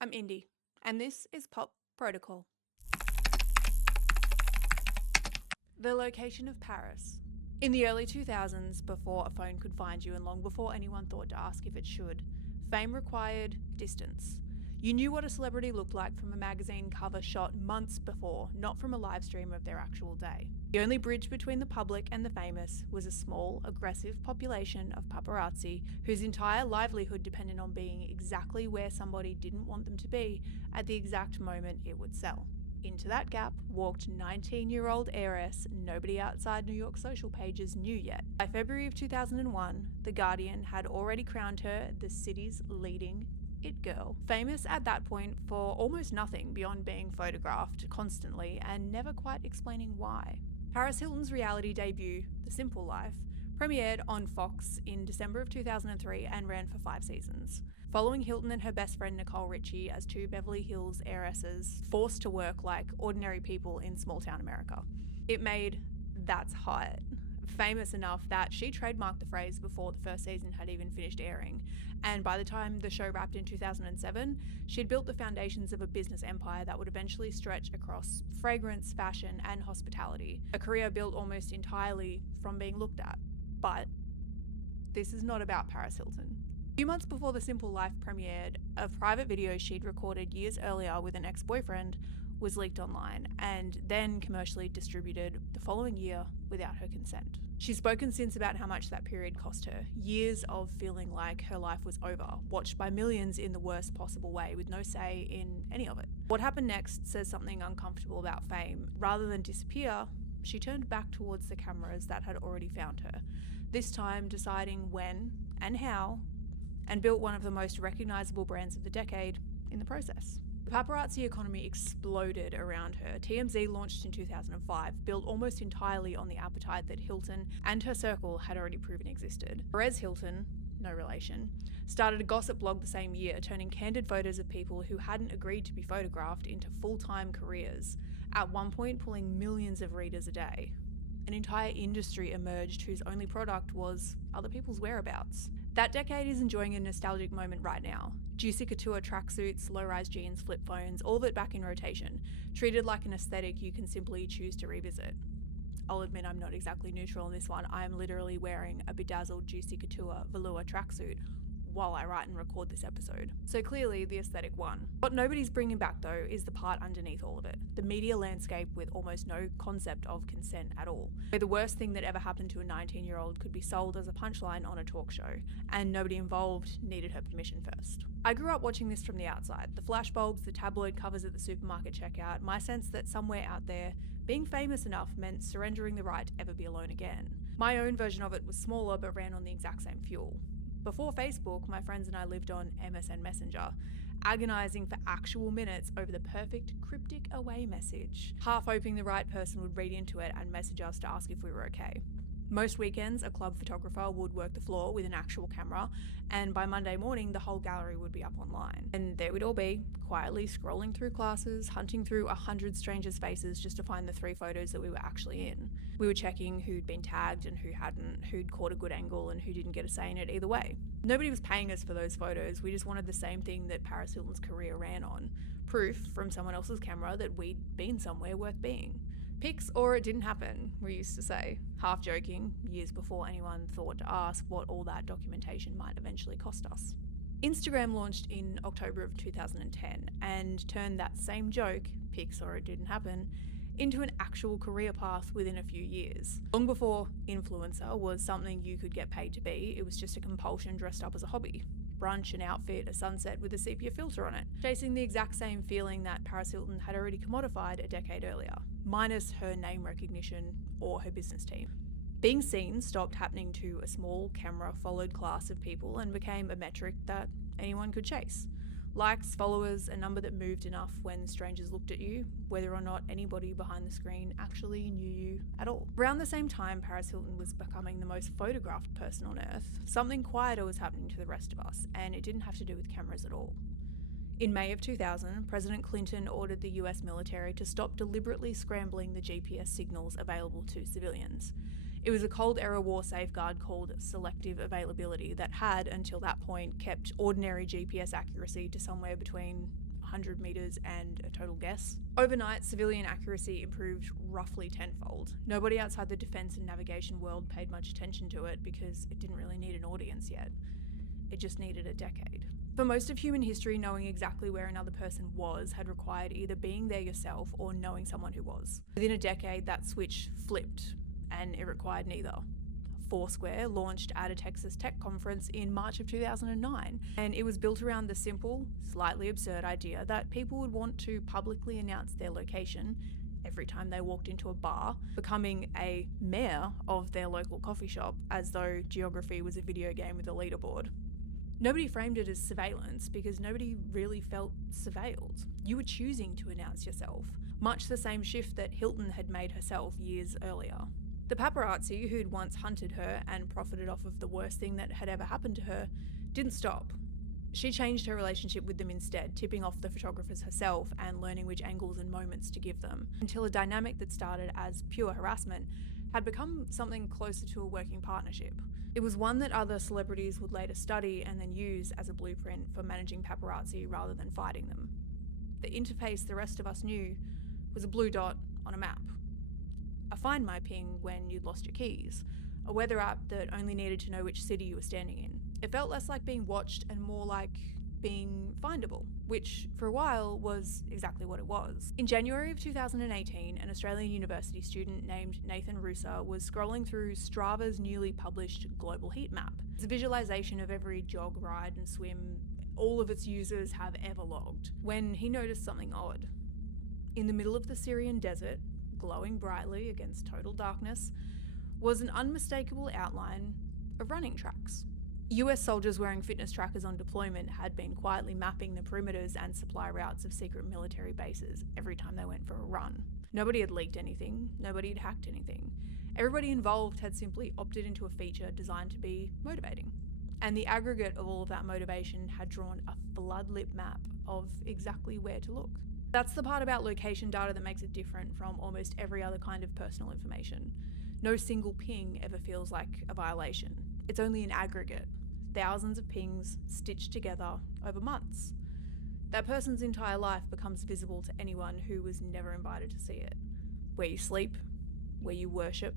I'm Indy, and this is Pop Protocol. The location of Paris. In the early 2000s, before a phone could find you and long before anyone thought to ask if it should, fame required distance. You knew what a celebrity looked like from a magazine cover shot months before, not from a live stream of their actual day. The only bridge between the public and the famous was a small, aggressive population of paparazzi whose entire livelihood depended on being exactly where somebody didn't want them to be at the exact moment it would sell. Into that gap walked 19-year-old heiress nobody outside New York social pages knew yet. By February of 2001, The Guardian had already crowned her the city's leading it girl. Famous at that point for almost nothing beyond being photographed constantly and never quite explaining why. Paris Hilton's reality debut, The Simple Life, premiered on Fox in December of 2003 and ran for 5 seasons, following Hilton and her best friend Nicole Richie as two Beverly Hills heiresses forced to work like ordinary people in small-town America. It made That's Hot famous enough that she trademarked the phrase before the first season had even finished airing, and by the time the show wrapped in 2007, she'd built the foundations of a business empire that would eventually stretch across fragrance, fashion, and hospitality, a career built almost entirely from being looked at. But this is not about Paris Hilton. A few months before The Simple Life premiered, a private video she'd recorded years earlier with an ex-boyfriend was leaked online and then commercially distributed the following year without her consent. She's spoken since about how much that period cost her, years of feeling like her life was over, watched by millions in the worst possible way with no say in any of it. What happened next says something uncomfortable about fame. Rather than disappear, she turned back towards the cameras that had already found her, this time deciding when and how, and built one of the most recognizable brands of the decade in the process. The paparazzi economy exploded around her. TMZ launched in 2005, built almost entirely on the appetite that Hilton and her circle had already proven existed. Paris Hilton, no relation, started a gossip blog the same year, turning candid photos of people who hadn't agreed to be photographed into full-time careers, at one point pulling millions of readers a day. An entire industry emerged whose only product was other people's whereabouts. That decade is enjoying a nostalgic moment right now. Juicy couture tracksuits, low-rise jeans, flip phones, all of it back in rotation, treated like an aesthetic you can simply choose to revisit. I'll admit I'm not exactly neutral on this one. I'm literally wearing a bedazzled Juicy Couture velour tracksuit while I write and record this episode. So clearly the aesthetic won. What nobody's bringing back though is the part underneath all of it. The media landscape with almost no concept of consent at all. Where the worst thing that ever happened to a 19-year-old could be sold as a punchline on a talk show, and nobody involved needed her permission first. I grew up watching this from the outside. The flashbulbs, the tabloid covers at the supermarket checkout, my sense that somewhere out there, being famous enough meant surrendering the right to ever be alone again. My own version of it was smaller but ran on the exact same fuel. Before Facebook, my friends and I lived on MSN Messenger, agonising for actual minutes over the perfect cryptic away message, half hoping the right person would read into it and message us to ask if we were okay. Most weekends, a club photographer would work the floor with an actual camera, and by Monday morning, the whole gallery would be up online. And there we'd all be, quietly scrolling through classes, hunting through 100 strangers' faces just to find the 3 photos that we were actually in. We were checking who'd been tagged and who hadn't, who'd caught a good angle and who didn't get a say in it either way. Nobody was paying us for those photos, we just wanted the same thing that Paris Hilton's career ran on. Proof from someone else's camera that we'd been somewhere worth being. Pics or it didn't happen, we used to say, half joking, years before anyone thought to ask what all that documentation might eventually cost us. Instagram launched in October of 2010 and turned that same joke, pics or it didn't happen, into an actual career path within a few years. Long before influencer was something you could get paid to be, it was just a compulsion dressed up as a hobby. Brunch, an outfit, a sunset with a sepia filter on it, chasing the exact same feeling that Paris Hilton had already commodified a decade earlier, minus her name recognition or her business team. Being seen stopped happening to a small camera-followed class of people and became a metric that anyone could chase. Likes, followers, a number that moved enough when strangers looked at you, whether or not anybody behind the screen actually knew you at all. Around the same time Paris Hilton was becoming the most photographed person on earth, something quieter was happening to the rest of us, and it didn't have to do with cameras at all. In May of 2000, President Clinton ordered the US military to stop deliberately scrambling the GPS signals available to civilians. It was a Cold Era war safeguard called selective availability that had, until that point, kept ordinary GPS accuracy to somewhere between 100 meters and a total guess. Overnight, civilian accuracy improved roughly tenfold. Nobody outside the defense and navigation world paid much attention to it because it didn't really need an audience yet. It just needed a decade. For most of human history, knowing exactly where another person was had required either being there yourself or knowing someone who was. Within a decade, that switch flipped, and it required neither. Foursquare launched at a Texas tech conference in March of 2009, and it was built around the simple, slightly absurd idea that people would want to publicly announce their location every time they walked into a bar, becoming a mayor of their local coffee shop, as though geography was a video game with a leaderboard. Nobody framed it as surveillance because nobody really felt surveilled. You were choosing to announce yourself, much the same shift that Hilton had made herself years earlier. The paparazzi, who'd once hunted her and profited off of the worst thing that had ever happened to her, didn't stop. She changed her relationship with them instead, tipping off the photographers herself and learning which angles and moments to give them, until a dynamic that started as pure harassment had become something closer to a working partnership. It was one that other celebrities would later study and then use as a blueprint for managing paparazzi rather than fighting them. The interface the rest of us knew was a blue dot on a map. A Find My ping when you'd lost your keys. A weather app that only needed to know which city you were standing in. It felt less like being watched and more like being findable, which for a while was exactly what it was. In January of 2018, an Australian university student named Nathan Rusa was scrolling through Strava's newly published global heat map. It's a visualization of every jog, ride and swim all of its users have ever logged, when he noticed something odd. In the middle of the Syrian desert, glowing brightly against total darkness, was an unmistakable outline of running tracks. US soldiers wearing fitness trackers on deployment had been quietly mapping the perimeters and supply routes of secret military bases every time they went for a run. Nobody had leaked anything, nobody had hacked anything. Everybody involved had simply opted into a feature designed to be motivating. And the aggregate of all of that motivation had drawn a flood-lit map of exactly where to look. That's the part about location data that makes it different from almost every other kind of personal information. No single ping ever feels like a violation. It's only an aggregate. Thousands of pings stitched together over months. That person's entire life becomes visible to anyone who was never invited to see it. Where you sleep, where you worship,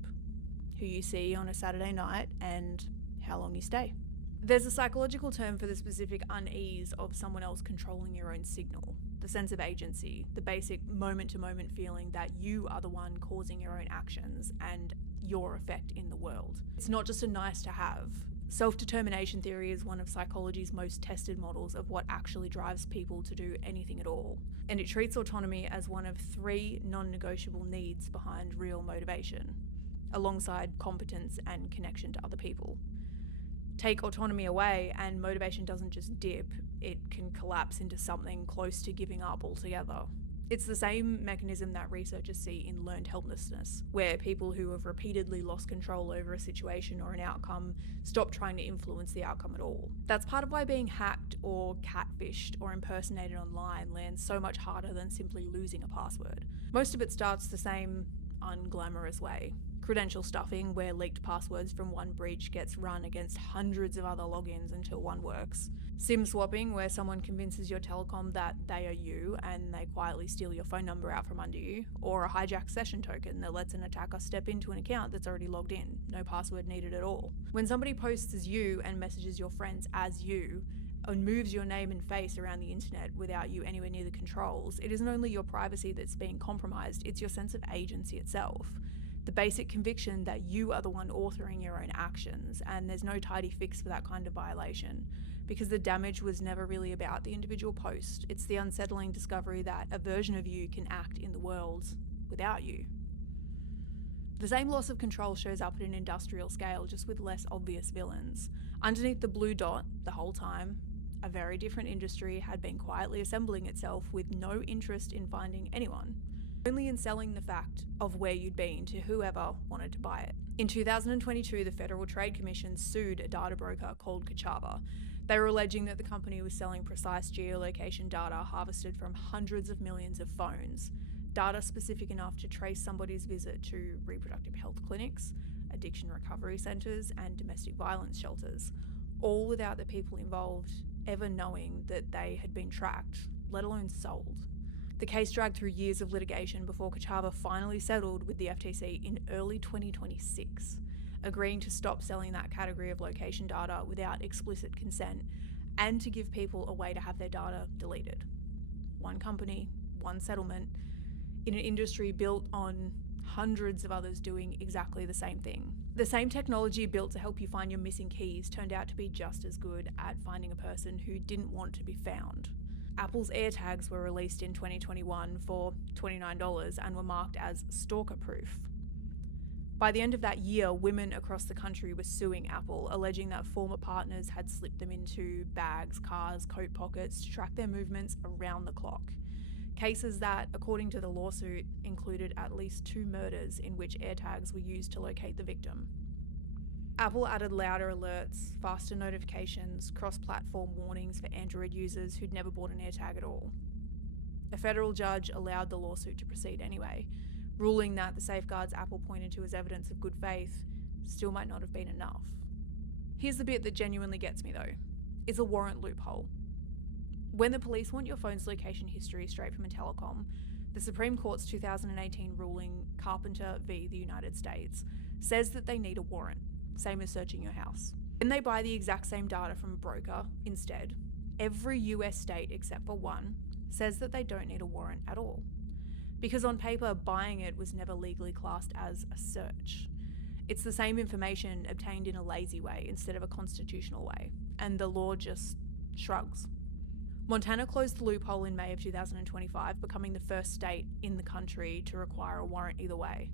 who you see on a Saturday night, and how long you stay. There's a psychological term for the specific unease of someone else controlling your own signal. The sense of agency, the basic moment-to-moment feeling that you are the one causing your own actions and your effect in the world. It's not just a nice to have. Self-determination theory is one of psychology's most tested models of what actually drives people to do anything at all. And it treats autonomy as one of 3 non-negotiable needs behind real motivation, alongside competence and connection to other people. Take autonomy away and motivation doesn't just dip, it can collapse into something close to giving up altogether. It's the same mechanism that researchers see in learned helplessness, where people who have repeatedly lost control over a situation or an outcome stop trying to influence the outcome at all. That's part of why being hacked or catfished or impersonated online lands so much harder than simply losing a password. Most of it starts the same unglamorous way. Credential stuffing, where leaked passwords from one breach gets run against hundreds of other logins until one works. SIM swapping, where someone convinces your telecom that they are you and they quietly steal your phone number out from under you. Or a hijacked session token that lets an attacker step into an account that's already logged in, no password needed at all. When somebody posts as you and messages your friends as you, and moves your name and face around the internet without you anywhere near the controls, it isn't only your privacy that's being compromised, it's your sense of agency itself. The basic conviction that you are the one authoring your own actions, and there's no tidy fix for that kind of violation, because the damage was never really about the individual post. It's the unsettling discovery that a version of you can act in the world without you. The same loss of control shows up at an industrial scale, just with less obvious villains. Underneath the blue dot, the whole time, a very different industry had been quietly assembling itself with no interest in finding anyone, only in selling the fact of where you'd been to whoever wanted to buy it. In 2022, the Federal Trade Commission sued a data broker called Kachava. They were alleging that the company was selling precise geolocation data harvested from hundreds of millions of phones, data specific enough to trace somebody's visit to reproductive health clinics, addiction recovery centres, and domestic violence shelters, all without the people involved ever knowing that they had been tracked let alone sold. The case dragged through years of litigation before Kochava finally settled with the FTC in early 2026, agreeing to stop selling that category of location data without explicit consent and to give people a way to have their data deleted. One company, one settlement, in an industry built on hundreds of others doing exactly the same thing. The same technology built to help you find your missing keys turned out to be just as good at finding a person who didn't want to be found. Apple's AirTags were released in 2021 for $29 and were marked as stalker-proof. By the end of that year, women across the country were suing Apple, alleging that former partners had slipped them into bags, cars, coat pockets to track their movements around the clock. Cases that, according to the lawsuit, included at least 2 murders in which AirTags were used to locate the victim. Apple added louder alerts, faster notifications, cross-platform warnings for Android users who'd never bought an AirTag at all. A federal judge allowed the lawsuit to proceed anyway, ruling that the safeguards Apple pointed to as evidence of good faith still might not have been enough. Here's the bit that genuinely gets me though. It's a warrant loophole. When the police want your phone's location history straight from a telecom, the Supreme Court's 2018 ruling Carpenter v. the United States says that they need a warrant, same as searching your house. When they buy the exact same data from a broker instead, every US state except for one says that they don't need a warrant at all. Because on paper, buying it was never legally classed as a search. It's the same information obtained in a lazy way instead of a constitutional way, and the law just shrugs. Montana closed the loophole in May of 2025, becoming the first state in the country to require a warrant either way.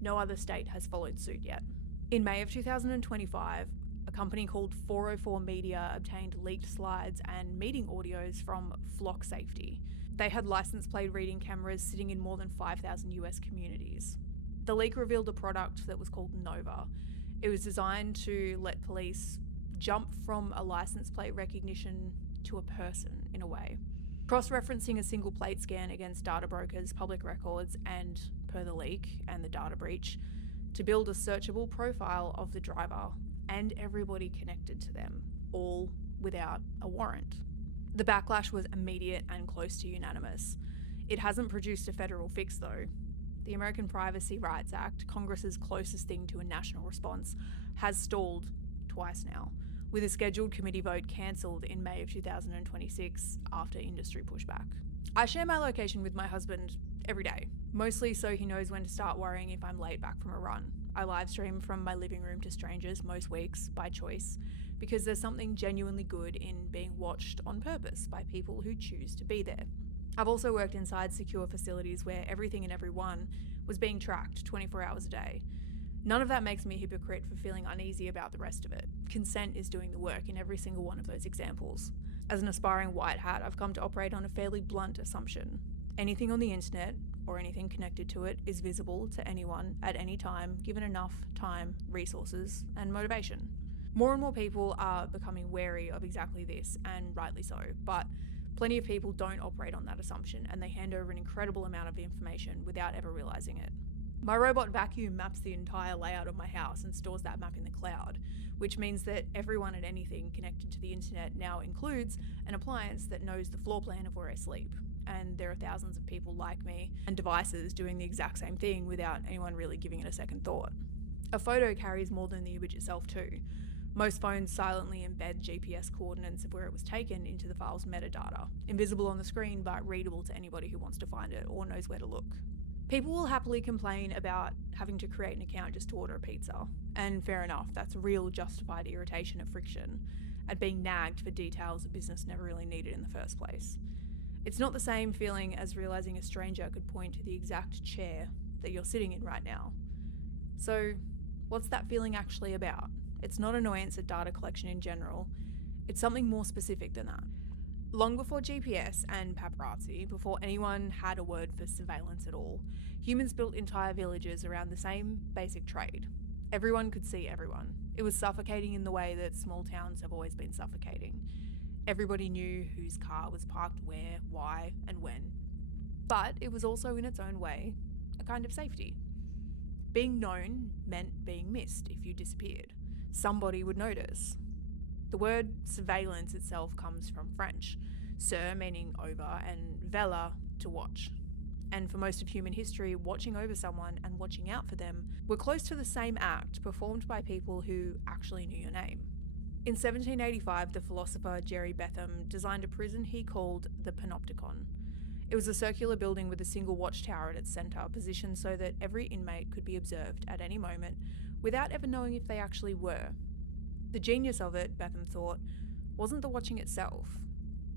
No other state has followed suit yet. In May of 2025, a company called 404 Media obtained leaked slides and meeting audios from Flock Safety. They had license plate reading cameras sitting in more than 5,000 US communities. The leak revealed a product that was called Nova. It was designed to let police jump from a license plate recognition to a person, in a way. Cross-referencing a single plate scan against data brokers' public records and, per the leak and the data breach, to build a searchable profile of the driver and everybody connected to them, all without a warrant. The backlash was immediate and close to unanimous. It hasn't produced a federal fix though. The American Privacy Rights Act, Congress's closest thing to a national response, has stalled twice now, with a scheduled committee vote cancelled in May of 2026 after industry pushback. I share my location with my husband every day, mostly so he knows when to start worrying if I'm late back from a run. I live stream from my living room to strangers most weeks by choice, because there's something genuinely good in being watched on purpose by people who choose to be there. I've also worked inside secure facilities where everything and everyone was being tracked 24 hours a day. None of that makes me a hypocrite for feeling uneasy about the rest of it. Consent is doing the work in every single one of those examples. As an aspiring white hat, I've come to operate on a fairly blunt assumption. Anything on the internet, or anything connected to it, is visible to anyone at any time, given enough time, resources, and motivation. More and more people are becoming wary of exactly this, and rightly so, but plenty of people don't operate on that assumption, and they hand over an incredible amount of information without ever realizing it. My robot vacuum maps the entire layout of my house and stores that map in the cloud, which means that everyone and anything connected to the internet now includes an appliance that knows the floor plan of where I sleep. And there are thousands of people like me and devices doing the exact same thing without anyone really giving it a second thought. A photo carries more than the image itself too. Most phones silently embed GPS coordinates of where it was taken into the file's metadata, invisible on the screen but readable to anybody who wants to find it or knows where to look. People will happily complain about having to create an account just to order a pizza, and fair enough, that's real justified irritation at friction, at being nagged for details a business never really needed in the first place. It's not the same feeling as realising a stranger could point to the exact chair that you're sitting in right now. So, what's that feeling actually about? It's not annoyance at data collection in general, it's something more specific than that. Long before GPS and paparazzi, before anyone had a word for surveillance at all, humans built entire villages around the same basic trade. Everyone could see everyone. It was suffocating in the way that small towns have always been suffocating. Everybody knew whose car was parked where, why, and when. But it was also, in its own way, a kind of safety. Being known meant being missed if you disappeared. Somebody would notice. The word surveillance itself comes from French, Ser meaning over, and vela, to watch. And for most of human history, watching over someone and watching out for them were close to the same act performed by people who actually knew your name. In 1785, the philosopher Jerry Bentham designed a prison he called the Panopticon. It was a circular building with a single watchtower at its centre, positioned so that every inmate could be observed at any moment without ever knowing if they actually were. The genius of it, Bentham thought, wasn't the watching itself.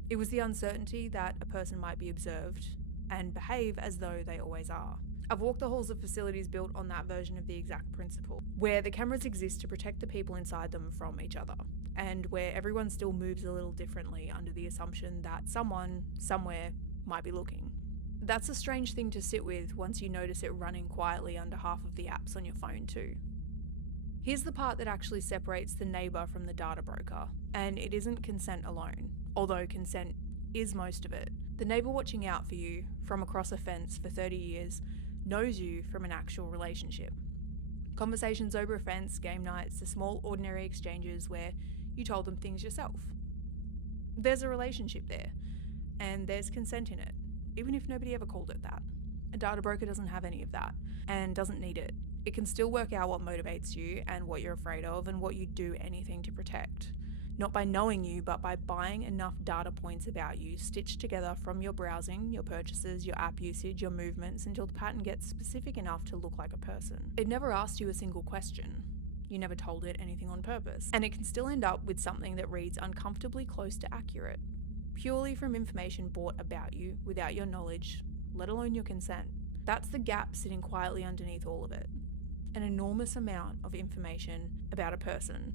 It was the uncertainty that a person might be observed and behave as though they always are. I've walked the halls of facilities built on that version of the exact principle, where the cameras exist to protect the people inside them from each other, and where everyone still moves a little differently under the assumption that someone, somewhere, might be looking. That's a strange thing to sit with once you notice it running quietly under half of the apps on your phone too. Here's the part that actually separates the neighbour from the data broker, and it isn't consent alone, although consent is most of it. The neighbour watching out for you from across a fence for 30 years knows you from an actual relationship. Conversations over a fence, game nights, the small ordinary exchanges where you told them things yourself. There's a relationship there, and there's consent in it, even if nobody ever called it that. A data broker doesn't have any of that, and doesn't need it. It can still work out what motivates you and what you're afraid of and what you'd do anything to protect. Not by knowing you, but by buying enough data points about you, stitched together from your browsing, your purchases, your app usage, your movements, until the pattern gets specific enough to look like a person. It never asked you a single question. You never told it anything on purpose. And it can still end up with something that reads uncomfortably close to accurate, purely from information bought about you without your knowledge, let alone your consent. That's the gap sitting quietly underneath all of it. An enormous amount of information about a person,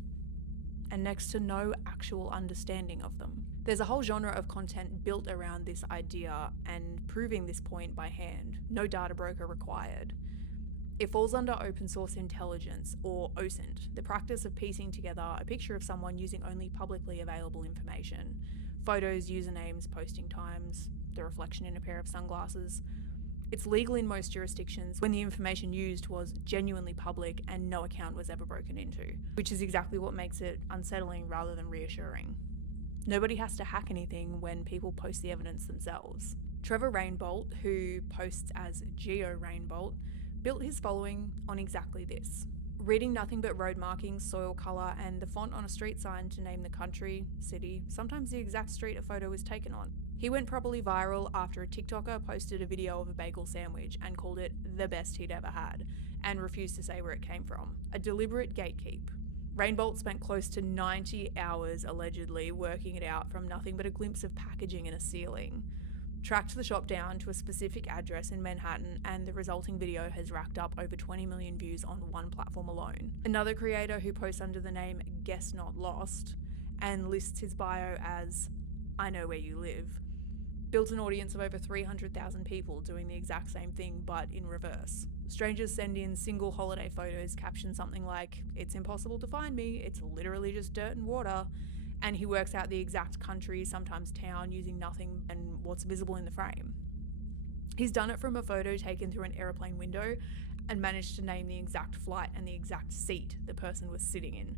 and next to no actual understanding of them. There's a whole genre of content built around this idea and proving this point by hand. No data broker required. It falls under open source intelligence, or OSINT, the practice of piecing together a picture of someone using only publicly available information. Photos, usernames, posting times, the reflection in a pair of sunglasses. It's legal in most jurisdictions when the information used was genuinely public and no account was ever broken into, which is exactly what makes it unsettling rather than reassuring. Nobody has to hack anything when people post the evidence themselves. Trevor Rainbolt, who posts as Geo Rainbolt, built his following on exactly this. Reading nothing but road markings, soil colour, and the font on a street sign to name the country, city, sometimes the exact street a photo was taken on. He went properly viral after a TikToker posted a video of a bagel sandwich and called it the best he'd ever had, and refused to say where it came from. A deliberate gatekeep. Rainbolt spent close to 90 hours allegedly working it out from nothing but a glimpse of packaging in a ceiling. Tracked the shop down to a specific address in Manhattan, and the resulting video has racked up over 20 million views on one platform alone. Another creator who posts under the name Guess Not Lost and lists his bio as I know where you live, built an audience of over 300,000 people doing the exact same thing but in reverse. Strangers send in single holiday photos, caption something like, "It's impossible to find me, it's literally just dirt and water," and he works out the exact country, sometimes town, using nothing and what's visible in the frame. He's done it from a photo taken through an aeroplane window and managed to name the exact flight and the exact seat the person was sitting in.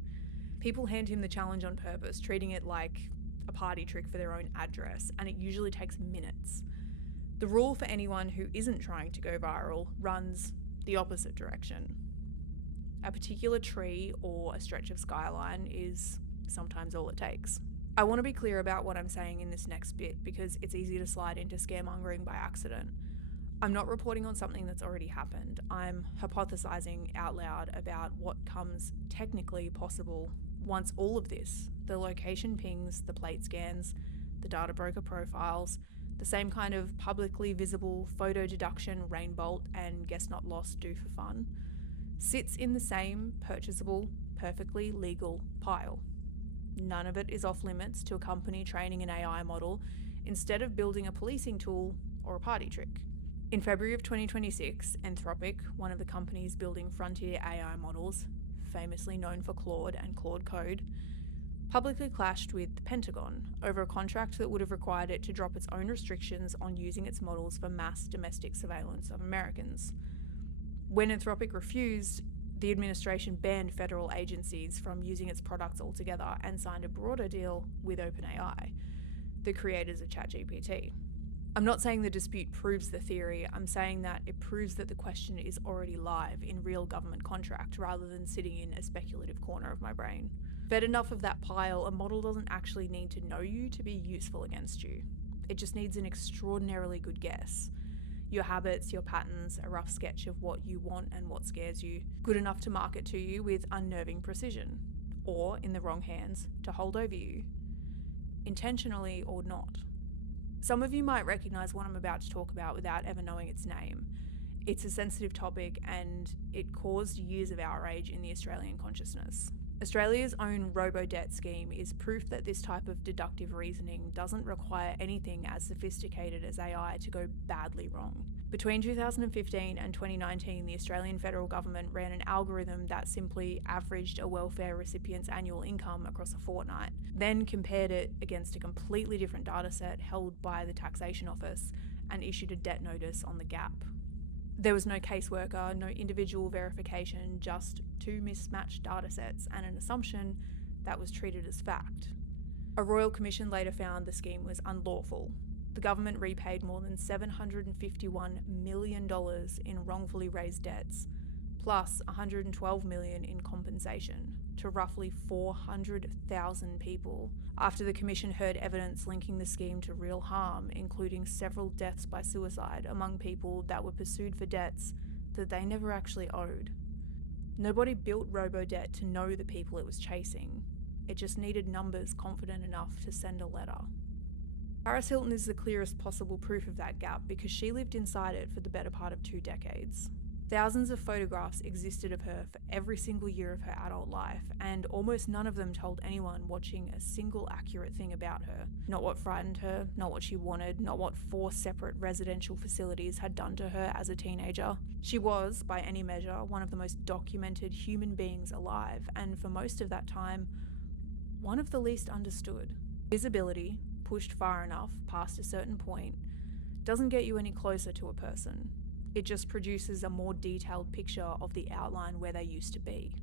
People hand him the challenge on purpose, treating it like a party trick for their own address, and it usually takes minutes. The rule for anyone who isn't trying to go viral runs the opposite direction. A particular tree or a stretch of skyline is sometimes all it takes. I want to be clear about what I'm saying in this next bit because it's easy to slide into scaremongering by accident. I'm not reporting on something that's already happened. I'm hypothesizing out loud about what comes technically possible once all of this, the location pings, the plate scans, the data broker profiles, the same kind of publicly visible photo deduction Rainbolt and Guess Not Lost do for fun, sits in the same purchasable, perfectly legal pile. None of it is off limits to a company training an AI model instead of building a policing tool or a party trick. In February of 2026, Anthropic, one of the companies building frontier AI models, famously known for Claude and Claude Code, publicly clashed with the Pentagon over a contract that would have required it to drop its own restrictions on using its models for mass domestic surveillance of Americans. When Anthropic refused, the administration banned federal agencies from using its products altogether and signed a broader deal with OpenAI. the creators of ChatGPT. I'm not saying the dispute proves the theory, I'm saying that it proves that the question is already live in real government contract rather than sitting in a speculative corner of my brain. Fed enough of that pile, a model doesn't actually need to know you to be useful against you. It just needs an extraordinarily good guess. Your habits, your patterns, a rough sketch of what you want and what scares you, good enough to market to you with unnerving precision, or, in the wrong hands, to hold over you, intentionally or not. Some of you might recognise what I'm about to talk about without ever knowing its name. It's a sensitive topic and it caused years of outrage in the Australian consciousness. Australia's own robo-debt scheme is proof that this type of deductive reasoning doesn't require anything as sophisticated as AI to go badly wrong. Between 2015 and 2019, the Australian federal government ran an algorithm that simply averaged a welfare recipient's annual income across a fortnight, then compared it against a completely different dataset held by the Taxation Office and issued a debt notice on the gap. There was no caseworker, no individual verification, just two mismatched datasets and an assumption that was treated as fact. A royal commission later found the scheme was unlawful. The government repaid more than $751 million in wrongfully raised debts, plus $112 million in compensation to roughly 400,000 people after the commission heard evidence linking the scheme to real harm, including several deaths by suicide among people that were pursued for debts that they never actually owed. Nobody built robo-debt to know the people it was chasing. It just needed numbers confident enough to send a letter. Paris Hilton is the clearest possible proof of that gap because she lived inside it for the better part of 2 decades. Thousands of photographs existed of her for every single year of her adult life, and almost none of them told anyone watching a single accurate thing about her. Not what frightened her, not what she wanted, not what 4 separate residential facilities had done to her as a teenager. She was, by any measure, one of the most documented human beings alive, and for most of that time, one of the least understood. Visibility, pushed far enough past a certain point, doesn't get you any closer to a person. It just produces a more detailed picture of the outline where they used to be.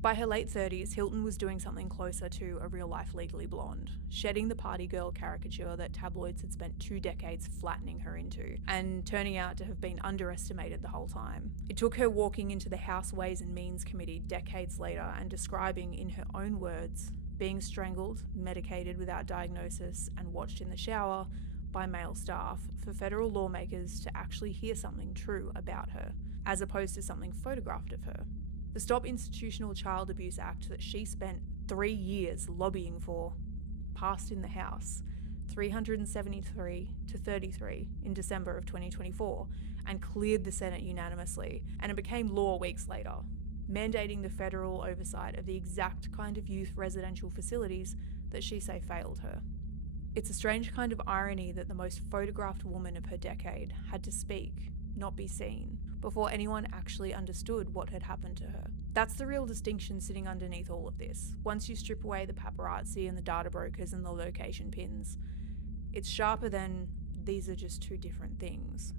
By her late 30s, Hilton was doing something closer to a real-life Legally Blonde, shedding the party girl caricature that tabloids had spent 2 decades flattening her into, and turning out to have been underestimated the whole time. It took her walking into the House Ways and Means Committee decades later and describing, in her own words, being strangled, medicated without diagnosis, and watched in the shower by male staff for federal lawmakers to actually hear something true about her, as opposed to something photographed of her. The Stop Institutional Child Abuse Act that she spent 3 years lobbying for passed in the House, 373 to 33 in December of 2024, and cleared the Senate unanimously, and it became law weeks later, mandating the federal oversight of the exact kind of youth residential facilities that she say failed her. It's a strange kind of irony that the most photographed woman of her decade had to speak, not be seen, before anyone actually understood what had happened to her. That's the real distinction sitting underneath all of this. Once you strip away the paparazzi and the data brokers and the location pins, it's sharper than these are just 2 different things.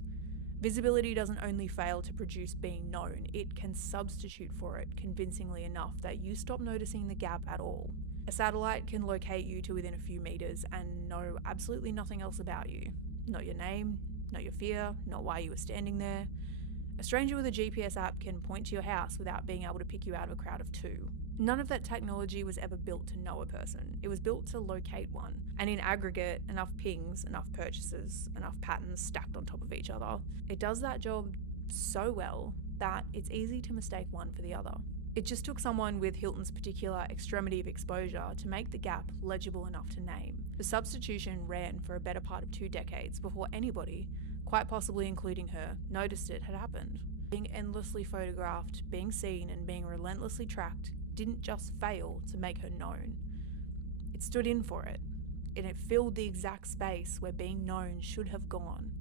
Visibility doesn't only fail to produce being known, it can substitute for it convincingly enough that you stop noticing the gap at all. A satellite can locate you to within a few meters and know absolutely nothing else about you. Not your name, not your fear, not why you were standing there. A stranger with a GPS app can point to your house without being able to pick you out of a crowd of 2. None of that technology was ever built to know a person. It was built to locate one. And in aggregate, enough pings, enough purchases, enough patterns stacked on top of each other, it does that job so well that it's easy to mistake one for the other. It just took someone with Hilton's particular extremity of exposure to make the gap legible enough to name. The substitution ran for a better part of 2 decades before anybody, quite possibly including her, noticed it had happened. Being endlessly photographed, being seen, and being relentlessly tracked didn't just fail to make her known. It stood in for it, and it filled the exact space where being known should have gone,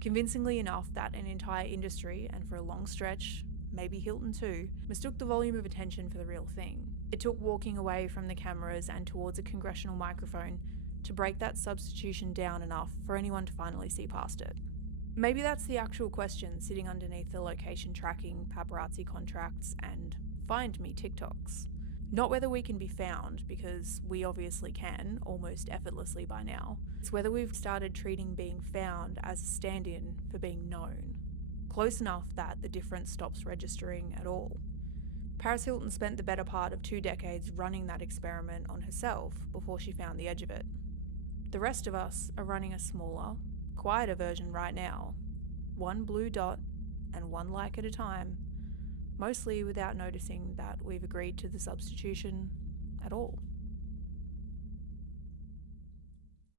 convincingly enough that an entire industry, and for a long stretch, maybe Hilton too, mistook the volume of attention for the real thing. It took walking away from the cameras and towards a congressional microphone to break that substitution down enough for anyone to finally see past it. Maybe that's the actual question sitting underneath the location tracking, paparazzi contracts, and find me TikToks. Not whether we can be found, because we obviously can, almost effortlessly by now. It's whether we've started treating being found as a stand-in for being known, close enough that the difference stops registering at all. Paris Hilton spent the better part of 2 decades running that experiment on herself before she found the edge of it. The rest of us are running a smaller, quieter version right now, one blue dot and one like at a time, mostly without noticing that we've agreed to the substitution at all.